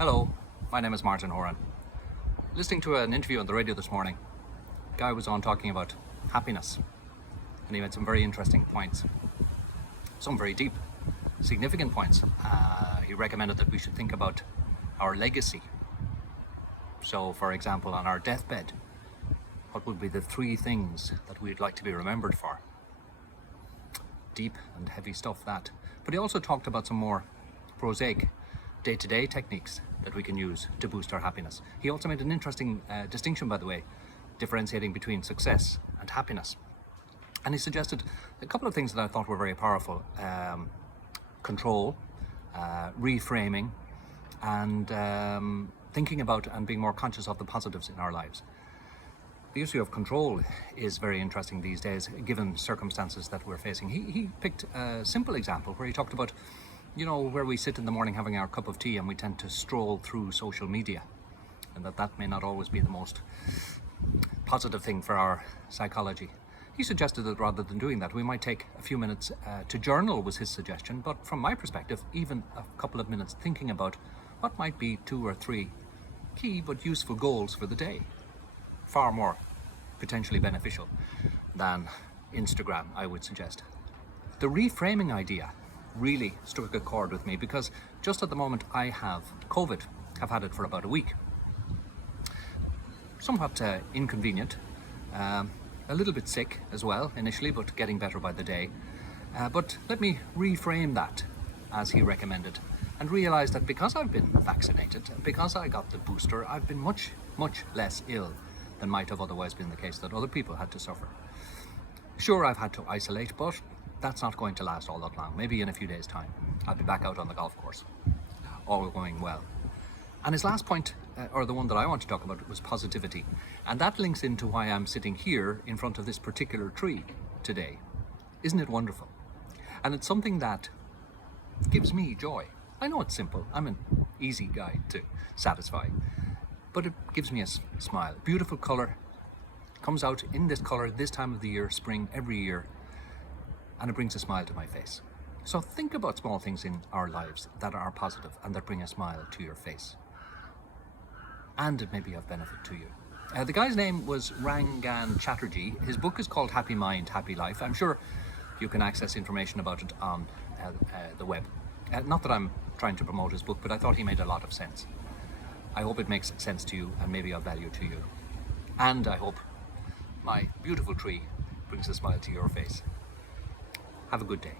Hello, my name is Martin Horan. Listening to an interview on the radio this morning, a guy was on talking about happiness, and he made some very interesting points, some very deep, significant points. He recommended that we should think about our legacy. So, for example, on our deathbed, what would be the 3 things that we'd like to be remembered for? Deep and heavy stuff, that. But he also talked about some more prosaic day-to-day techniques that we can use to boost our happiness. He also made an interesting distinction, by the way, differentiating between success and happiness. And he suggested a couple of things that I thought were very powerful. Control, reframing, and thinking about and being more conscious of the positives in our lives. The issue of control is very interesting these days, given circumstances that we're facing. He picked a simple example where he talked about, where we sit in the morning having our cup of tea and we tend to stroll through social media, and that may not always be the most positive thing for our psychology. He suggested that rather than doing that, we might take a few minutes to journal, was his suggestion. But from my perspective, even a couple of minutes thinking about what might be 2 or 3 key but useful goals for the day, far more potentially beneficial than Instagram, I would suggest. The reframing idea really struck a chord with me, because just at the moment I have COVID. I've had it for about a week. Somewhat inconvenient, a little bit sick as well initially, but getting better by the day. But let me reframe that as he recommended, and realize that because I've been vaccinated, and because I got the booster, I've been much, much less ill than might have otherwise been the case, that other people had to suffer. Sure, I've had to isolate, but that's not going to last all that long. Maybe in a few days' time, I'll be back out on the golf course, all going well. And his last point, or the one that I want to talk about, was positivity. And that links into why I'm sitting here in front of this particular tree today. Isn't it wonderful? And it's something that gives me joy. I know it's simple. I'm an easy guy to satisfy. But it gives me a smile. Beautiful colour. Comes out in this colour this time of the year, spring, every year. And it brings a smile to my face. So think about small things in our lives that are positive and that bring a smile to your face. And it may be of benefit to you. The guy's name was Rangan Chatterjee. His book is called Happy Mind, Happy Life. I'm sure you can access information about it on the web. Not that I'm trying to promote his book, but I thought he made a lot of sense. I hope it makes sense to you and maybe of value to you. And I hope my beautiful tree brings a smile to your face. Have a good day.